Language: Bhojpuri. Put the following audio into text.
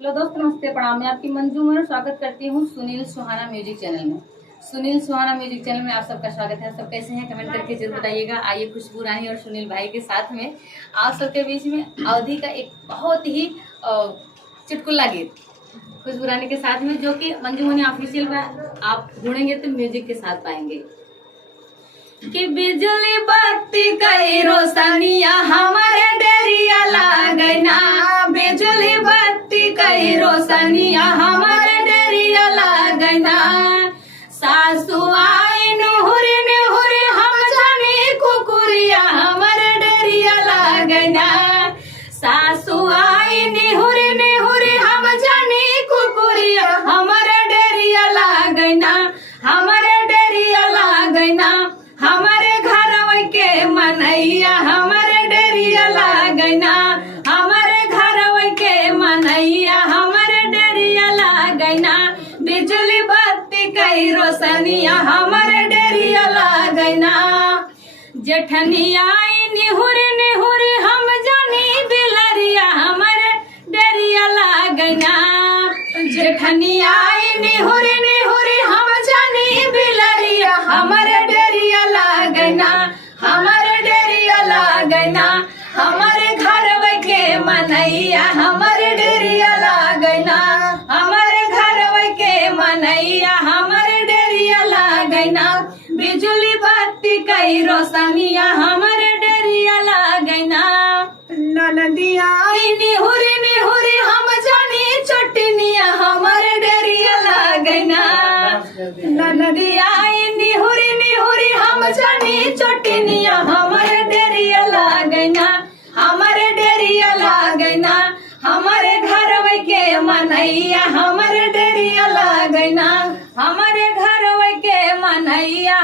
हेलो दोस्त, नमस्ते, प्रणाम। मैं आपकी मंजू और स्वागत करती हूँ सुनील सुहाना म्यूजिक चैनल में। सुनील सुहाना म्यूजिक चैनल में आप सबका स्वागत है। सब कैसे हैं कमेंट करके जरूर बताइएगा। आइए खुशबू रानी और सुनील भाई के साथ में आप सबके बीच में अवधि का एक बहुत ही चुटकुला गीत खुशबू रानी के साथ में, जो कि मंजू मनी ऑफिशियल में आप ढूंढेंगे तो म्यूजिक के साथ पाएंगे। कि बिजली बत्ती कई रोशनिया हमारे डेरिया लागना, बिजली बत्ती कई रोशनिया हमारे डेरिया लागना। सासु आई निहुरी निहुरी हम जानी कुकुरिया हमारे डेरिया लागना। सासु आई निहुरी निहुरी हम जानी कुकुरिया हमारे डेरिया लागना, हमारे डेरिया लागना। हमारे घर के मनैया हमारे डेरिया लागना, हमारे घर के मनैया हमारे डेरिया लागना। बिजली बत्ती कई रोशनिया हमारे डेरिया लागना। जेठनिया आई निहुरी निहुरी हम जानी बिलरिया हमारे डेरिया लागना। जेठनिया आई निहुरी निहुरी हम जानी बिलरिया हमारे डेरिया लागना, हमारे डेरिया लागना। हमारे घर के मनैया हमारे डेरिया लागना, हमारे घर के मनैया हमारे डेरिया लागना। बिजली बत्ती कई रोशनिया हमारे डेरिया लागना। ननदिया निहुरी निहुरी हम जानी चटनिया हमारे डेरिया लागना। ननदिया निहुरी निहुरी हम जानी चटनिया हमारे डेरिया लागना, हमारे डेरिया लागना। हमारे घर के मनैया हमारे डेरिया लागना, हमारे घर के मनैया